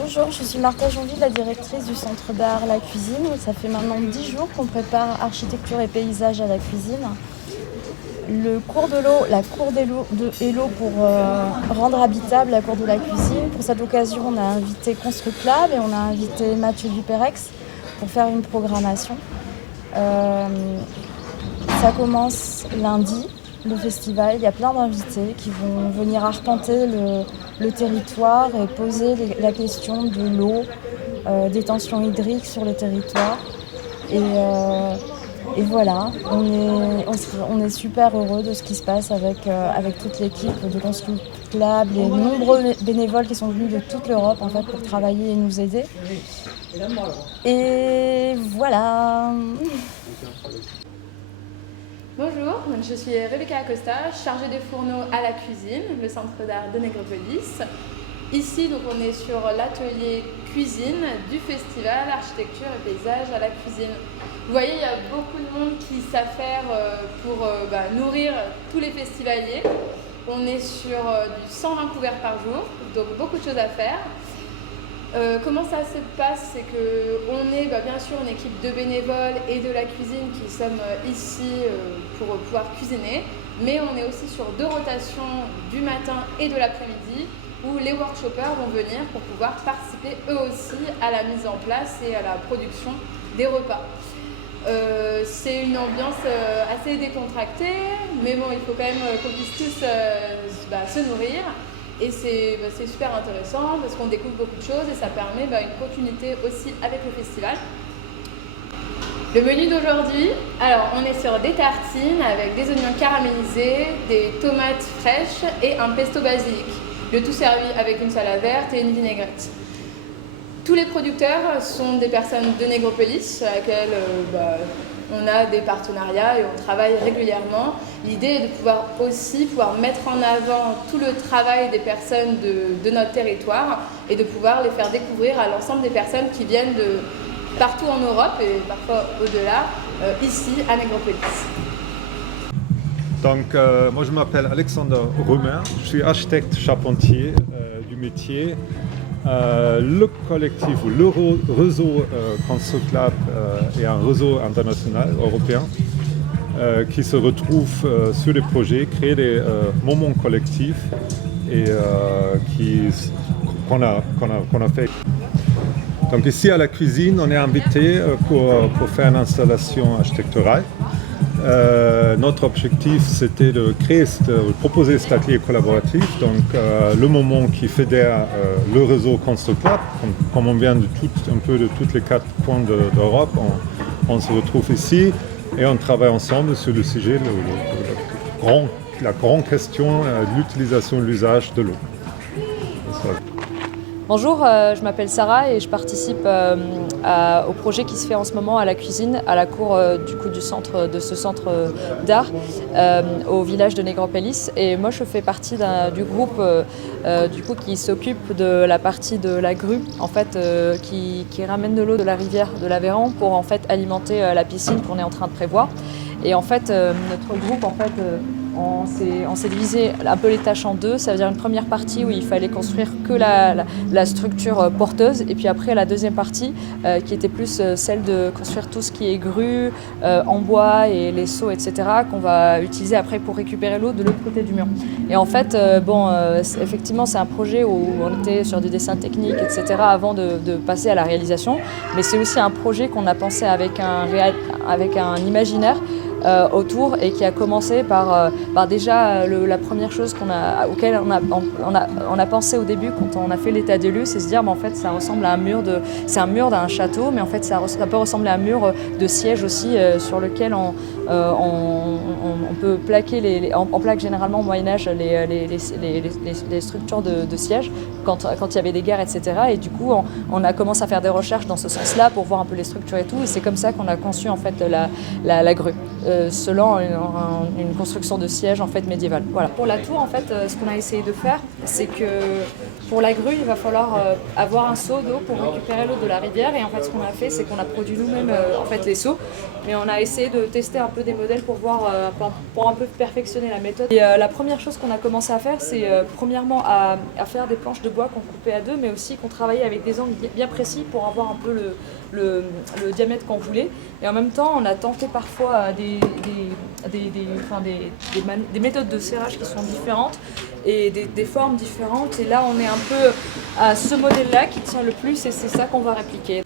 Bonjour, je suis Martha Jonville, la directrice du Centre d'art La Cuisine. Ça fait maintenant 10 jours qu'on prépare architecture et paysage à la cuisine. Le cours de l'eau, la cour de Hello pour rendre habitable la cour de la cuisine. Pour cette occasion, on a invité Construct Lab et on a invité Mathieu Duperex pour faire une programmation. Ça commence lundi, le festival. Il y a plein d'invités qui vont venir arpenter le territoire et poser la question de l'eau, des tensions hydriques sur le territoire. Et voilà, on est super heureux de ce qui se passe avec toute l'équipe de Construct Lab, les nombreux bénévoles qui sont venus de toute l'Europe en fait, pour travailler et nous aider. Et voilà. Bonjour, je suis Rebecca Acosta, chargée des fourneaux à la cuisine, le centre d'art de Négropolis. Ici, donc, on est sur l'atelier cuisine du festival Architecture et paysage à la cuisine. Vous voyez, il y a beaucoup de monde qui s'affaire pour nourrir tous les festivaliers. On est sur du 120 couverts par jour, donc beaucoup de choses à faire. Comment ça se passe? C'est qu'on est bien sûr une équipe de bénévoles et de la cuisine qui sommes ici pour pouvoir cuisiner, mais on est aussi sur 2 rotations du matin et de l'après-midi où les workshoppers vont venir pour pouvoir participer eux aussi à la mise en place et à la production des repas. C'est une ambiance assez décontractée, mais bon, il faut quand même qu'on puisse tous se nourrir. Et c'est super intéressant parce qu'on découvre beaucoup de choses et ça permet une continuité aussi avec le festival. Le menu d'aujourd'hui, alors on est sur des tartines avec des oignons caramélisés, des tomates fraîches et un pesto basilic. Le tout servi avec une salade verte et une vinaigrette. Tous les producteurs sont des personnes de Négropolis à laquelle on a des partenariats et on travaille régulièrement. L'idée est de pouvoir mettre en avant tout le travail des personnes de notre territoire et de pouvoir les faire découvrir à l'ensemble des personnes qui viennent de partout en Europe et parfois au-delà, ici à Négropolis. Donc, moi je m'appelle Alexander Romain, je suis architecte charpentier du métier. Le collectif ou le réseau Construct Lab est un réseau international européen qui se retrouve sur des projets, créer des moments collectifs et qu'on a fait. Donc ici à la cuisine, on est invité pour faire une installation architecturale. Notre objectif c'était de proposer cet atelier collaboratif, donc le moment qui fédère le réseau Construct Lab, comme on vient de tous les 4 coins d'Europe, on se retrouve ici et on travaille ensemble sur le sujet, la grande question de l'utilisation et l'usage de l'eau. Bonjour, je m'appelle Sarah et je participe au projet qui se fait en ce moment à la cuisine, à la cour du centre d'art au village de Négropolis. Et moi je fais partie du groupe qui s'occupe de la partie de la grue en fait, qui ramène de l'eau de la rivière de l'Aveyron pour en fait alimenter la piscine qu'on est en train de prévoir. Et en fait notre groupe on s'est divisé un peu les tâches en 2, ça veut dire une première partie où il fallait construire que la structure porteuse et puis après la deuxième partie qui était plus celle de construire tout ce qui est grue, en bois et les seaux, etc. qu'on va utiliser après pour récupérer l'eau de l'autre côté du mur. Et en fait, effectivement c'est un projet où on était sur du dessin technique, etc. avant de passer à la réalisation, mais c'est aussi un projet qu'on a pensé avec un imaginaire autour et qui a commencé par déjà la première chose auquel on a pensé au début quand on a fait l'état des lieux, c'est se dire en fait ça ressemble à c'est un mur d'un château, mais en fait ça peut ressembler à un mur de siège aussi sur lequel on peut plaquer on plaque généralement au Moyen-Âge les structures de siège quand il y avait des guerres, etc. Et du coup on a commencé à faire des recherches dans ce sens-là pour voir un peu les structures et tout, et c'est comme ça qu'on a conçu en fait la grue. Selon une construction de siège en fait médiévale. Voilà. Pour la tour, en fait, ce qu'on a essayé de faire, c'est que pour la grue, il va falloir avoir un seau d'eau pour récupérer l'eau de la rivière. Et en fait, ce qu'on a fait, c'est qu'on a produit nous-mêmes en fait, les seaux. Mais on a essayé de tester un peu des modèles pour voir, pour un peu perfectionner la méthode. Et la première chose qu'on a commencé à faire, c'est premièrement à faire des planches de bois qu'on coupait à deux, mais aussi qu'on travaillait avec des angles bien précis pour avoir un peu le diamètre qu'on voulait. Et en même temps, on a tenté parfois des méthodes de serrage qui sont différentes et des formes différentes. Et là, on est un peu à ce modèle-là qui tient le plus et c'est ça qu'on va répliquer.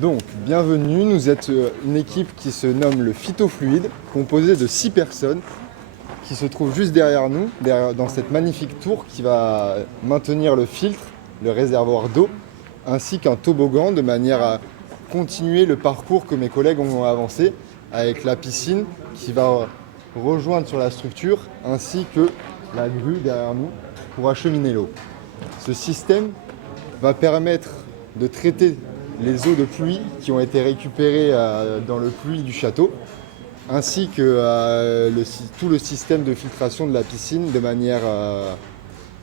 Donc, bienvenue, nous êtes une équipe qui se nomme le Phytofluide, composée de 6 personnes qui se trouvent juste derrière nous, dans cette magnifique tour qui va maintenir le filtre, le réservoir d'eau, ainsi qu'un toboggan de manière à continuer le parcours que mes collègues ont avancé avec la piscine qui va rejoindre sur la structure ainsi que la grue derrière nous pour acheminer l'eau. Ce système va permettre de traiter les eaux de pluie qui ont été récupérées dans le puits du château ainsi que tout le système de filtration de la piscine de manière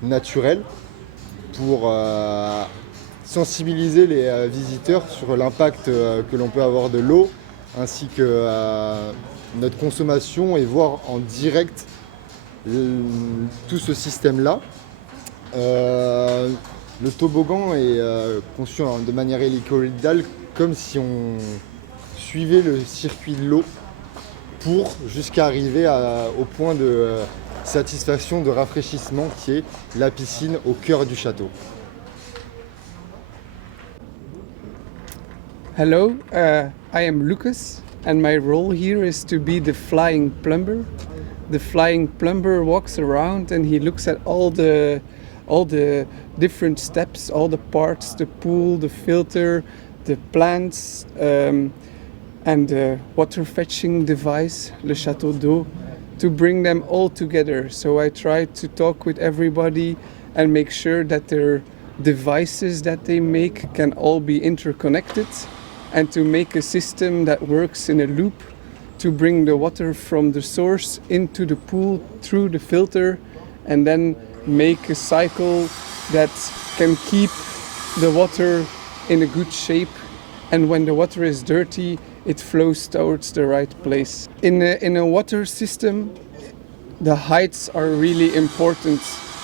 naturelle pour sensibiliser les visiteurs sur l'impact que l'on peut avoir de l'eau ainsi que notre consommation et voir en direct tout ce système-là. Le toboggan est conçu de manière hélicoïdale comme si on suivait le circuit de l'eau pour jusqu'à arriver au point de satisfaction, de rafraîchissement qui est la piscine au cœur du château. Hello, I am Lucas and my role here is to be the flying plumber. The flying plumber walks around and he looks at all the different steps, all the parts, the pool, the filter, the plants and the water fetching device, le château d'eau, to bring them all together. So I try to talk with everybody and make sure that their devices that they make can all be interconnected and to make a system that works in a loop to bring the water from the source into the pool through the filter and then make a cycle that can keep the water in a good shape, and when the water is dirty it flows towards the right place. In a water system the heights are really important,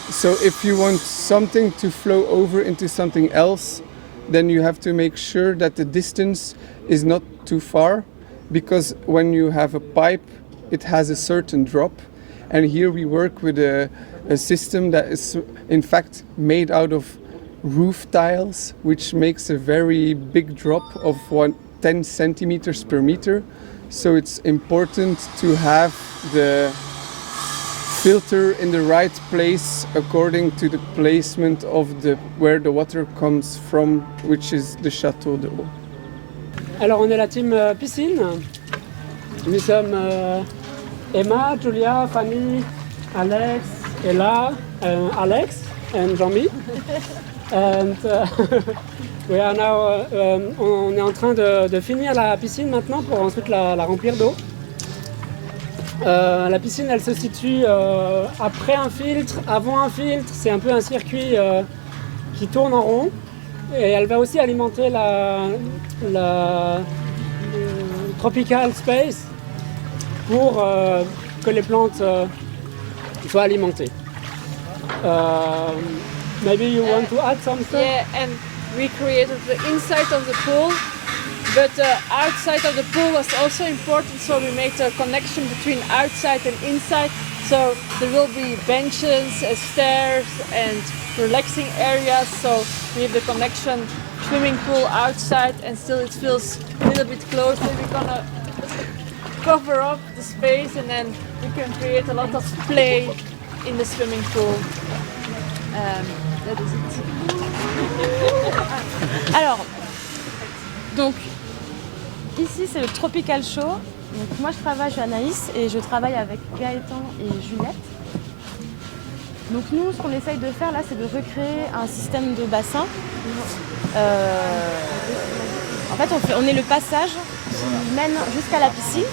so if you want something to flow over into something else then you have to make sure that the distance is not too far, because when you have a pipe it has a certain drop, and here we work with a system that is in fact made out of roof tiles, which makes a very big drop of 10 centimeters per meter. So it's important to have the filter in the right place according to the placement of where the water comes from, which is the château d'eau. Alors on est la team piscine. Nous sommes Emma, Julia, Fanny, Alex, Ella, Alex and Jean-Mi. And we are now, on est en train de finir la piscine maintenant pour ensuite la remplir d'eau. La piscine elle se situe après un filtre, avant un filtre, c'est un peu un circuit qui tourne en rond et elle va aussi alimenter la tropical space pour que les plantes soient alimentées. Maybe you want to add something? Yeah, and we created the inside of the pool, but outside of the pool was also important, so we made a connection between outside and inside. So there will be benches, stairs and relaxing areas, so we have the connection swimming pool outside and still it feels a little bit closer. We're gonna cover up the space and then we can create a lot of play in the swimming pool. That is it. Alors, donc ici c'est le Tropical Show. Donc moi je suis Anaïs et je travaille avec Gaëtan et Juliette. Donc nous ce qu'on essaye de faire là c'est de recréer un système de bassin. En fait on est le passage qui mène jusqu'à la piscine.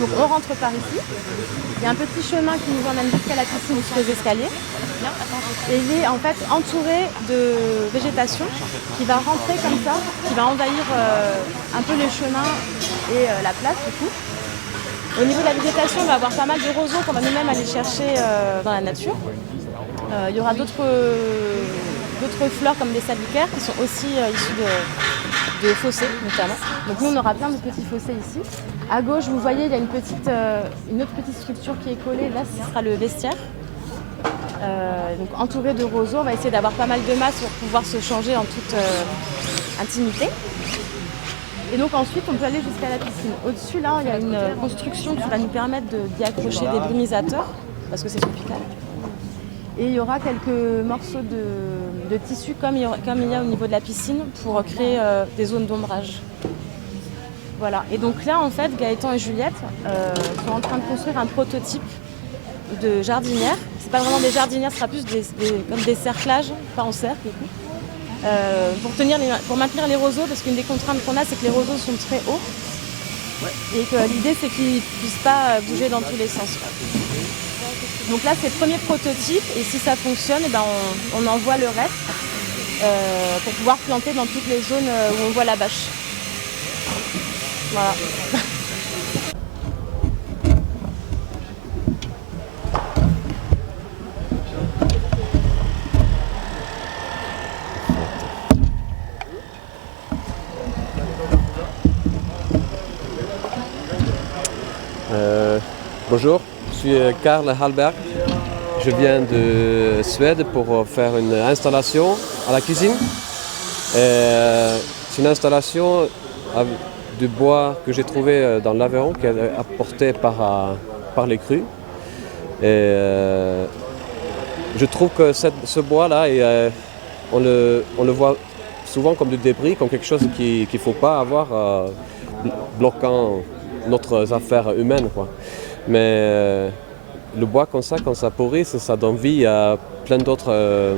Donc on rentre par ici. Il y a un petit chemin qui nous emmène jusqu'à la piscine sur les escaliers. Et il est en fait entouré de végétation qui va rentrer comme ça, qui va envahir un peu les chemins et la place du coup. Au niveau de la végétation, on va avoir pas mal de roseaux qu'on va nous-mêmes aller chercher dans la nature. Il y aura d'autres fleurs comme des salicaires qui sont aussi issues de fossés notamment. Donc nous on aura plein de petits fossés ici. À gauche vous voyez il y a une autre petite structure qui est collée, là ce sera le vestiaire. Donc entouré de roseaux, on va essayer d'avoir pas mal de masse pour pouvoir se changer en toute intimité. Et donc ensuite on peut aller jusqu'à la piscine. Au-dessus là il y a une construction qui va nous permettre d'y accrocher des brumisateurs parce que c'est tropical. Et il y aura quelques morceaux de tissu comme il y a au niveau de la piscine pour créer des zones d'ombrage. Voilà. Et donc là en fait Gaëtan et Juliette sont en train de construire un prototype de jardinière. C'est pas vraiment des jardinières, ce sera plus comme des cerclages, pas en cercle du coup. Pour maintenir les roseaux, parce qu'une des contraintes qu'on a, c'est que les roseaux sont très hauts et que l'idée, c'est qu'ils ne puissent pas bouger dans tous les sens. Donc là, c'est le premier prototype et si ça fonctionne, eh ben, on envoie le reste pour pouvoir planter dans toutes les zones où on voit la bâche. Voilà. Bonjour, je suis Karl Hallberg. Je viens de Suède pour faire une installation à la cuisine. C'est une installation de bois que j'ai trouvé dans l'Aveyron, qui est apporté par les crues. Et, je trouve que ce bois-là, on le voit souvent comme du débris, comme quelque chose qu'il ne faut pas avoir bloquant notre affaire humaine, quoi. Mais le bois comme ça, quand ça pourrit, ça donne vie à plein d'autres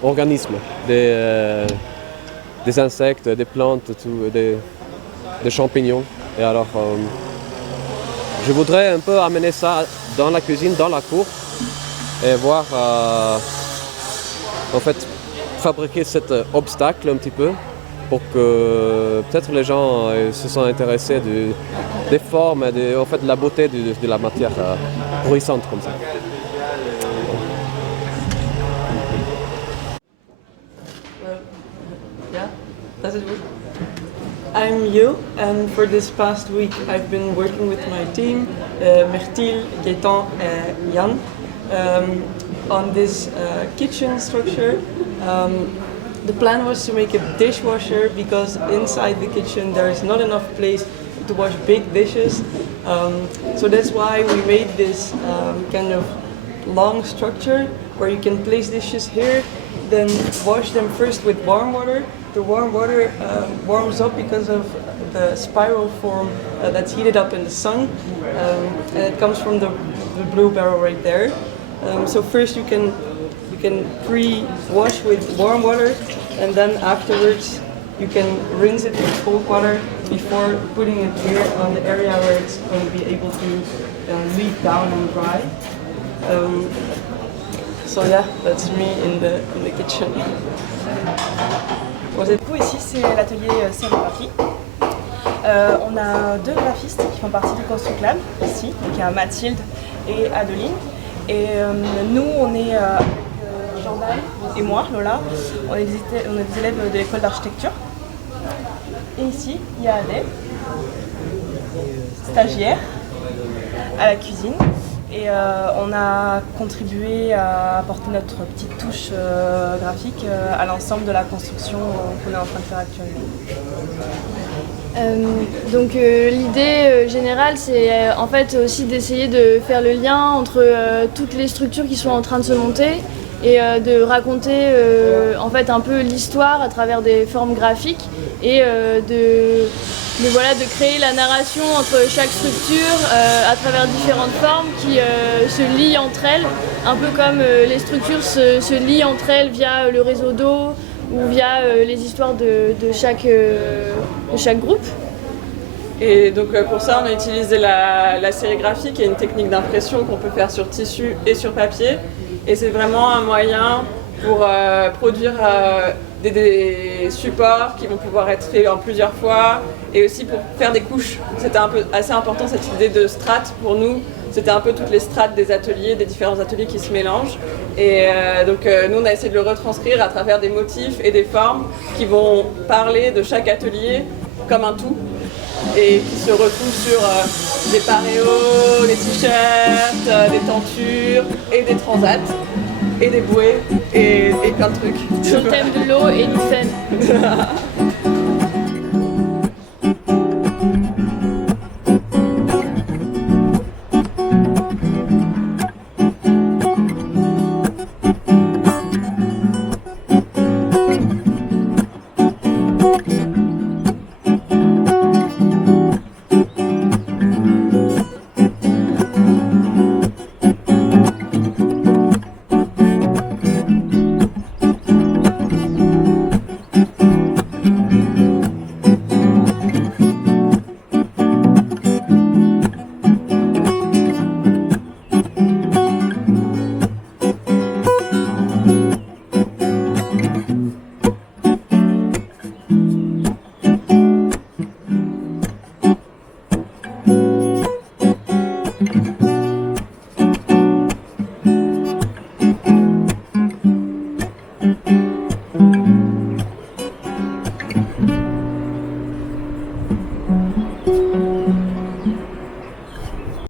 organismes, des insectes, des plantes, des champignons. Et alors, je voudrais un peu amener ça dans la cuisine, dans la cour, et voir, en fait, fabriquer cet obstacle un petit peu, pour que peut-être les gens se sont intéressés des formes, en fait, de la beauté de la matière pourrissante comme ça. Yeah, does it work? I'm Yo, and for this past week I've been working with my team, Myrtil, Gaëtan, and Jan, on this kitchen structure. The plan was to make a dishwasher because inside the kitchen there is not enough place to wash big dishes. So that's why we made this kind of long structure where you can place dishes here, then wash them first with warm water. The warm water warms up because of the spiral form that's heated up in the sun, and it comes from the blue barrel right there. So first you can pre-wash with warm water, and then afterwards you can rinse it with cold water before putting it here on the area where it's going to be able to leak down and dry. So yeah, that's me in the kitchen. Du coup, ici c'est l'atelier sérigraphie. On a deux graphistes qui font partie du Construclab ici, donc il y a Mathilde et Adeline. Et nous, on est Jordan et moi, Lola, on est des élèves de l'école d'architecture. Et ici, il y a Adèle, stagiaire à la cuisine. Et on a contribué à apporter notre petite touche graphique à l'ensemble de la construction qu'on est en train de faire actuellement. Donc l'idée générale, c'est en fait aussi d'essayer de faire le lien entre toutes les structures qui sont en train de se monter et de raconter en fait un peu l'histoire à travers des formes graphiques et de créer la narration entre chaque structure à travers différentes formes qui se lient entre elles, un peu comme les structures se lient entre elles via le réseau d'eau ou via les histoires de chaque groupe. Et donc pour ça, on a utilisé la sérigraphie, qui est une technique d'impression qu'on peut faire sur tissu et sur papier. Et c'est vraiment un moyen pour produire des supports qui vont pouvoir être faits en plusieurs fois et aussi pour faire des couches. C'était un peu assez important cette idée de strates pour nous. C'était un peu toutes les strates des ateliers, des différents ateliers qui se mélangent. Et donc nous on a essayé de le retranscrire à travers des motifs et des formes qui vont parler de chaque atelier comme un tout et qui se retrouvent sur des paréos, des t-shirts, des tentures et des transats et des bouées et plein de trucs. Le thème de l'eau et du fen.